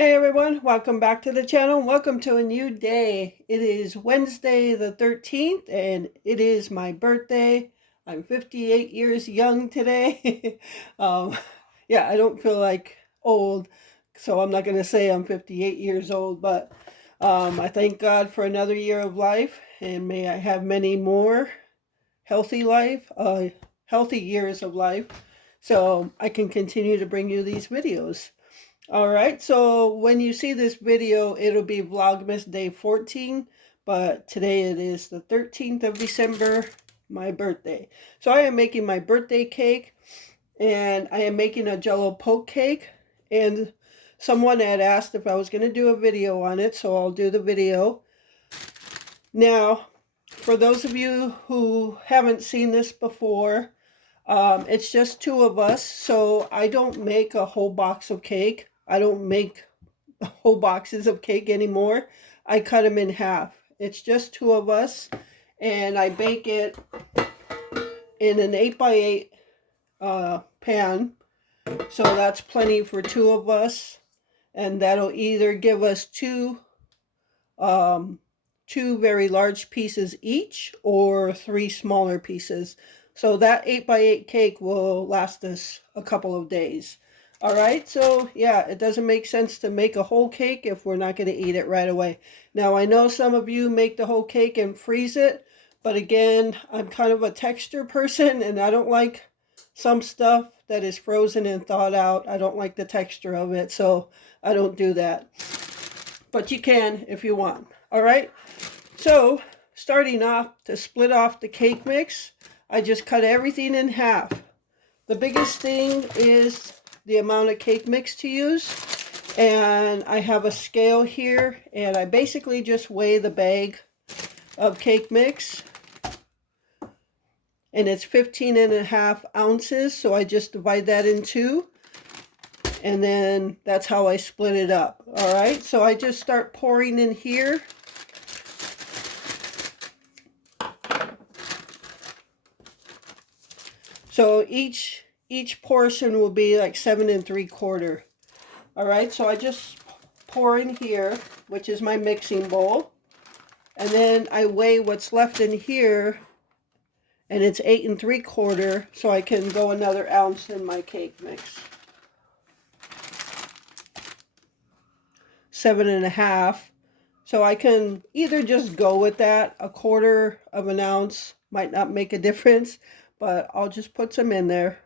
Hey everyone, welcome back to the channel. Welcome to a new day. It is Wednesday the 13th and it is my birthday. I'm 58 years young today. um, yeah, I don't feel like old, so I'm not going to say I'm 58 years old, but I thank God for another year of life and may I have many more healthy healthy years of life so I can continue to bring you these videos. All right, so when you see this video, it'll be Vlogmas day 14, but today it is the 13th of December, my birthday. So I am making my birthday cake, and I am making a Jello poke cake, and someone had asked if I was going to do a video on it, so I'll do the video. Now, for those of you who haven't seen this before, it's just two of us, so I don't make a whole box of cake. I don't make whole boxes of cake anymore. I cut them in half. It's just two of us, and I bake it in an 8x8 pan. So that's plenty for two of us, and that'll either give us um, two very large pieces each or three smaller pieces. So that 8x8 cake will last us a couple of days. All right, so yeah, it doesn't make sense to make a whole cake if we're not going to eat it right away. Now, I know some of you make the whole cake and freeze it, but again, I'm kind of a texture person and I don't like some stuff that is frozen and thawed out. I don't like the texture of it, so I don't do that. But you can if you want. All right, so starting off, to split off the cake mix, I just cut everything in half. The biggest thing is the amount of cake mix to use, and I have a scale here, and I basically just weigh the bag of cake mix, and it's 15.5 ounces, so I just divide that in two, and then that's how I split it up. All right, so I just start pouring in here. So each portion will be like 7 3/4. All right, so I just pour in here, which is my mixing bowl, and then I weigh what's left in here, and it's 8 3/4, so I can go another ounce in my cake mix. 7.5. So I can either just go with that. A quarter of an ounce might not make a difference, but I'll just put some in there.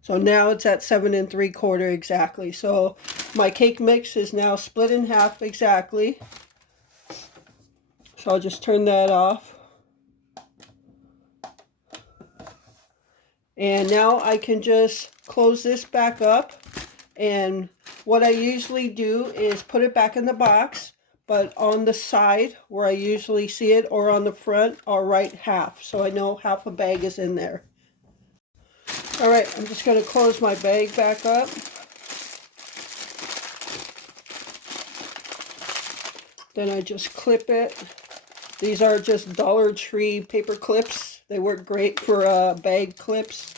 So now it's at 7 3/4 exactly. So my cake mix is now split in half exactly. So I'll just turn that off. And now I can just close this back up. And what I usually do is put it back in the box, but on the side where I usually see it, or on the front, I'll write half, so I know half a bag is in there. All right, I'm just going to close my bag back up. Then I just clip it. These are just Dollar Tree paper clips. They work great for bag clips.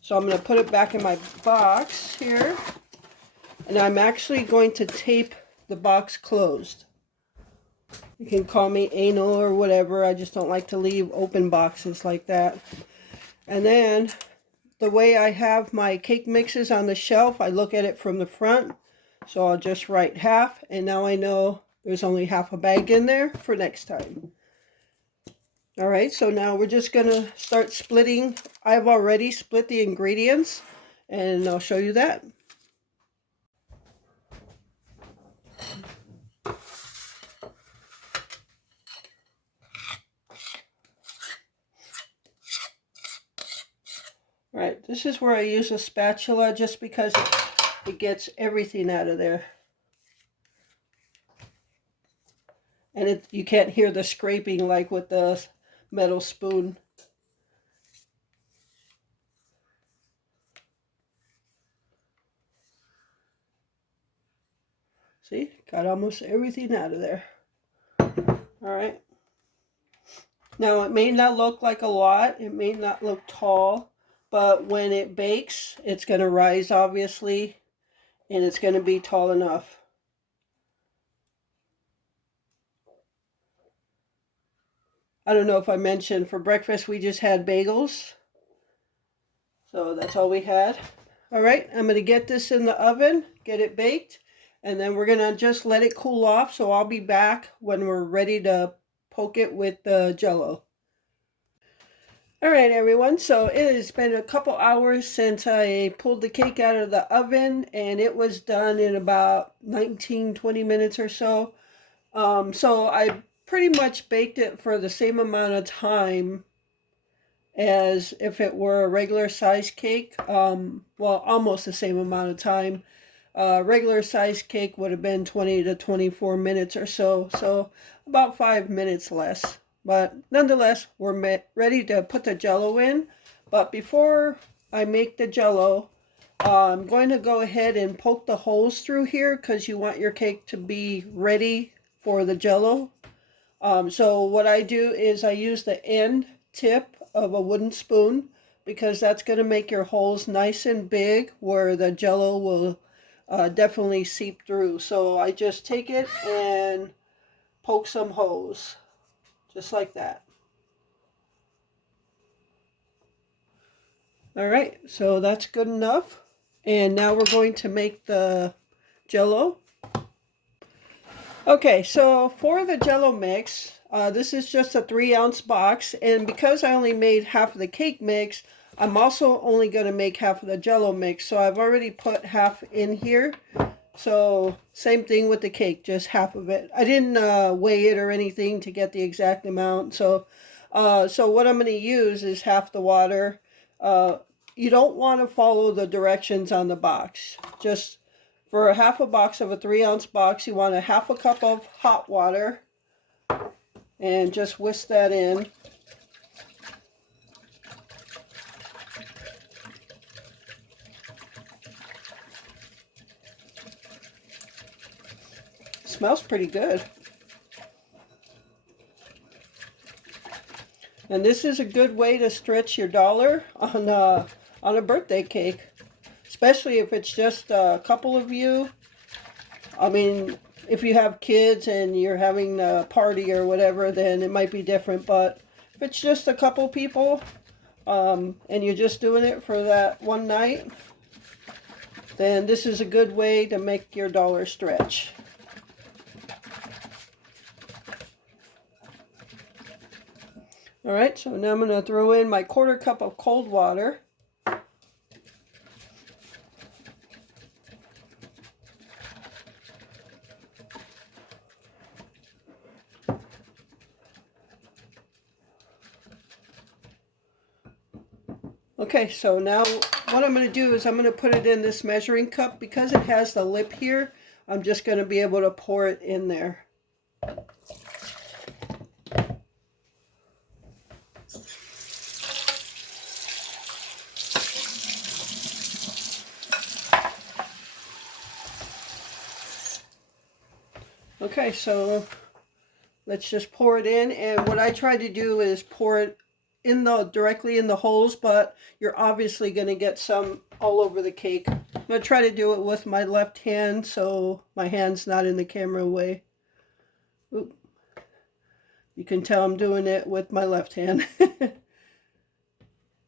So I'm going to put it back in my box here. And I'm actually going to tape the box closed. You can call me anal or whatever. I just don't like to leave open boxes like that. And then the way I have my cake mixes on the shelf, I look at it from the front. So I'll just write half, and now I know there's only half a bag in there for next time. All right, so now we're just going to start splitting. I've already split the ingredients, and I'll show you that. All right, this is where I use a spatula just because it gets everything out of there. And you can't hear the scraping like with the metal spoon. See, got almost everything out of there. All right. Now, it may not look like a lot. It may not look tall, but when it bakes, it's going to rise, obviously, and it's going to be tall enough. I don't know if I mentioned, for breakfast we just had bagels. So that's all we had. All right, I'm going to get this in the oven, get it baked, and then we're going to just let it cool off. So I'll be back when we're ready to poke it with the Jello. All right, everyone, so it has been a couple hours since I pulled the cake out of the oven, and it was done in about 19-20 minutes or so. So I pretty much baked it for the same amount of time as if it were a regular size cake. Well, almost the same amount of time. Regular size cake would have been 20 to 24 minutes or so, so about 5 minutes less. But nonetheless, we're ready to put the Jello in. But before I make the Jello, I'm going to go ahead and poke the holes through here because you want your cake to be ready for the Jello. So what I do is I use the end tip of a wooden spoon because that's going to make your holes nice and big where the Jello will definitely seep through. So I just take it and poke some holes, just like that. All right, so that's good enough. And now we're going to make the Jello. Okay, so for the Jello mix, this is just a 3-ounce box, and because I only made half of the cake mix, I'm also only going to make half of the Jello mix. So I've already put half in here. So same thing with the cake, just half of it. I didn't weigh it or anything to get the exact amount. So what I'm going to use is half the water. You don't want to follow the directions on the box. Just for half a box of a 3-ounce box, you want a half a cup of hot water. And just whisk that in. Smells pretty good. And this is a good way to stretch your dollar on a birthday cake, especially if it's just a couple of you. I mean, if you have kids and you're having a party or whatever, then it might be different. But if it's just a couple people and you're just doing it for that one night, then this is a good way to make your dollar stretch. All right, so now I'm going to throw in my 1/4 cup of cold water. Okay, so now what I'm going to do is I'm going to put it in this measuring cup. Because it has the lip here, I'm just going to be able to pour it in there. Okay, so let's just pour it in. And what I try to do is pour it in directly in the holes, but you're obviously going to get some all over the cake. I'm going to try to do it with my left hand so my hand's not in the camera way. Oop. You can tell I'm doing it with my left hand.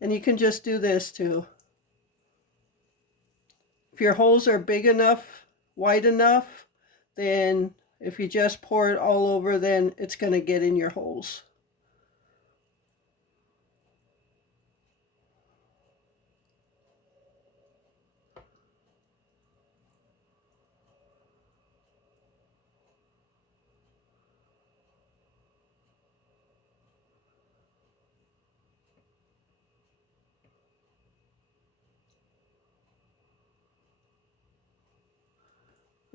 And you can just do this too. If your holes are big enough, wide enough, then if you just pour it all over, then it's going to get in your holes.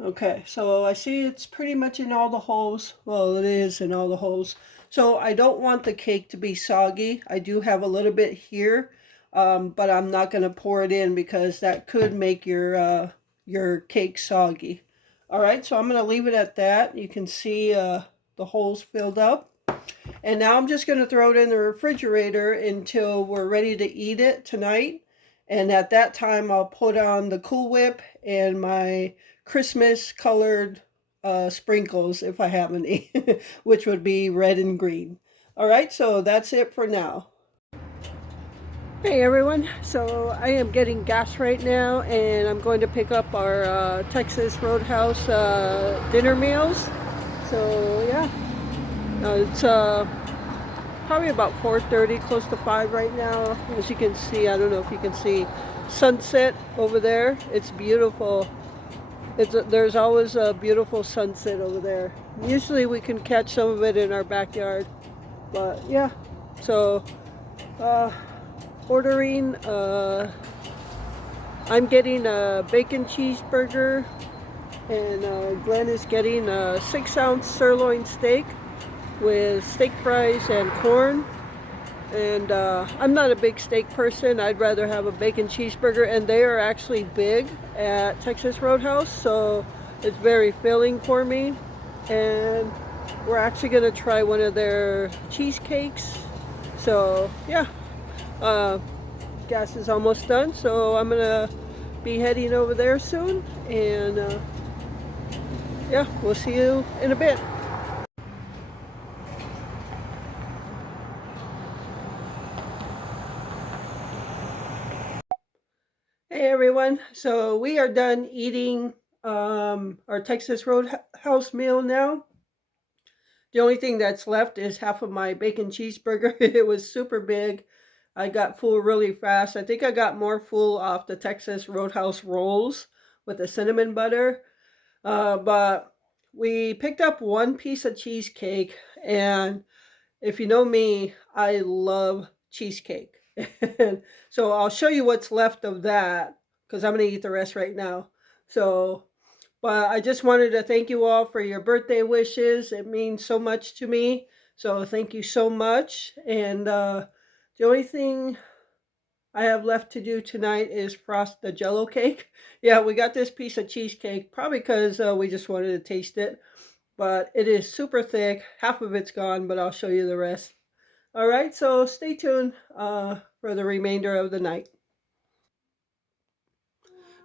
Okay, so I see it's pretty much in all the holes. Well, it is in all the holes. So I don't want the cake to be soggy. I do have a little bit here, but I'm not going to pour it in because that could make your cake soggy. All right, so I'm going to leave it at that. You can see the holes filled up. And now I'm just going to throw it in the refrigerator until we're ready to eat it tonight. And at that time, I'll put on the Cool Whip and my Christmas colored sprinkles if I have any, which would be red and green. All right, so that's it for now. Hey everyone, so I am getting gas right now and I'm going to pick up our Texas Roadhouse dinner meals. So yeah, it's probably about 4:30, close to 5 right now. As you can see, I don't know if you can see sunset over there. It's beautiful. There's always a beautiful sunset over there. Usually we can catch some of it in our backyard, but yeah. So uh, ordering, I'm getting a bacon cheeseburger, and Glenn is getting a 6-ounce sirloin steak with steak fries and corn. And I'm not a big steak person. I'd rather have a bacon cheeseburger, and they are actually big at Texas Roadhouse, so it's very filling for me. And we're actually going to try one of their cheesecakes. So yeah, gas is almost done, so I'm going to be heading over there soon. And yeah, we'll see you in a bit. Hey everyone, so we are done eating our Texas Roadhouse meal now. The only thing that's left is half of my bacon cheeseburger. It was super big. I got full really fast. I think I got more full off the Texas Roadhouse rolls with the cinnamon butter. But we picked up one piece of cheesecake, and if you know me, I love cheesecake. So I'll show you what's left of that because I'm going to eat the rest right now. So, but I just wanted to thank you all for your birthday wishes. It means so much to me. So thank you so much. And the only thing I have left to do tonight is frost the Jello cake. Yeah, we got this piece of cheesecake probably because we just wanted to taste it. But it is super thick. Half of it's gone, but I'll show you the rest. All right, so stay tuned for the remainder of the night.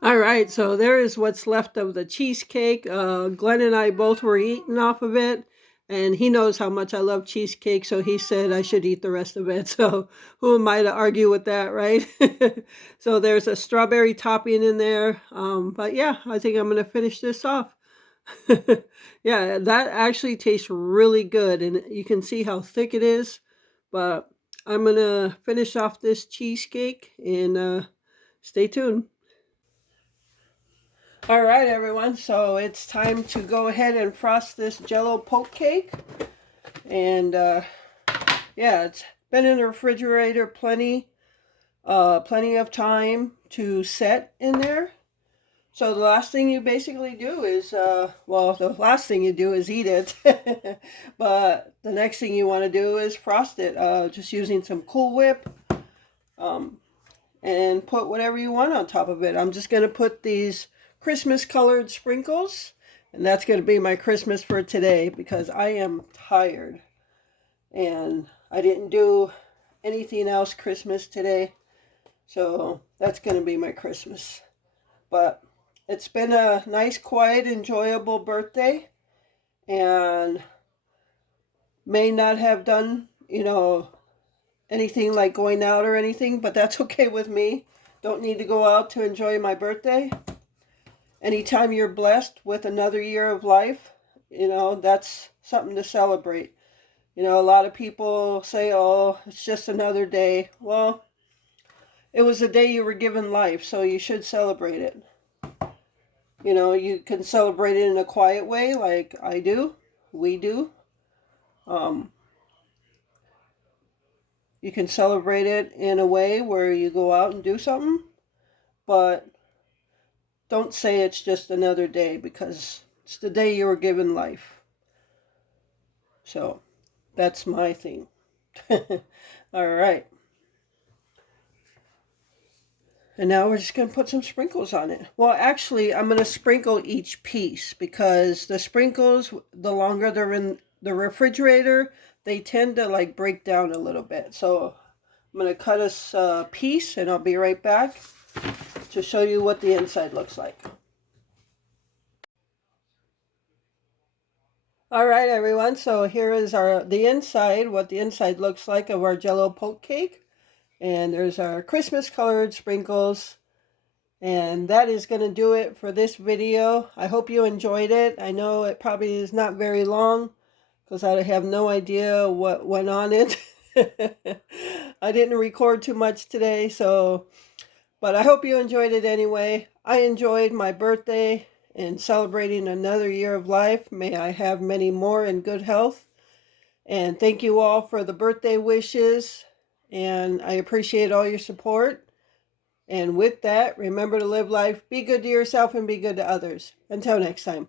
All right, so there is what's left of the cheesecake. Glenn and I both were eating off of it, and he knows how much I love cheesecake, so he said I should eat the rest of it. So who am I to argue with that, right? So there's a strawberry topping in there. But yeah, I think I'm going to finish this off. Yeah, that actually tastes really good, and you can see how thick it is. But I'm going to finish off this cheesecake, and stay tuned. All right, everyone. So it's time to go ahead and frost this Jello poke cake. And yeah, it's been in the refrigerator plenty of time to set in there. So the last thing you basically do is, well, the last thing you do is eat it. But the next thing you want to do is frost it, just using some Cool Whip, and put whatever you want on top of it. I'm just going to put these Christmas colored sprinkles, and that's going to be my Christmas for today because I am tired and I didn't do anything else Christmas today. So that's going to be my Christmas. But it's been a nice, quiet, enjoyable birthday, and may not have done, anything like going out or anything, but that's okay with me. Don't need to go out to enjoy my birthday. Anytime you're blessed with another year of life, that's something to celebrate. A lot of people say, oh, it's just another day. Well, it was the day you were given life, so you should celebrate it. You can celebrate it in a quiet way like I do, we do. You can celebrate it in a way where you go out and do something, but don't say it's just another day because it's the day you were given life. So that's my thing. All right. And now we're just going to put some sprinkles on it. Well, actually, I'm going to sprinkle each piece because the sprinkles, the longer they're in the refrigerator, they tend to like break down a little bit. So I'm I'm going to cut us a piece and I'll be right back to show you what the inside looks like. All right, everyone. So here is the inside, what the inside looks like of our Jello poke cake. And there's our Christmas colored sprinkles. And that is going to do it for this video. I hope you enjoyed it. I know it probably is not very long because I have no idea what went on it. I didn't record too much today, but I hope you enjoyed it anyway. I enjoyed my birthday and celebrating another year of life. May I have many more in good health. And thank you all for the birthday wishes. And I appreciate all your support. And with that, remember to live life, be good to yourself, and be good to others. Until next time.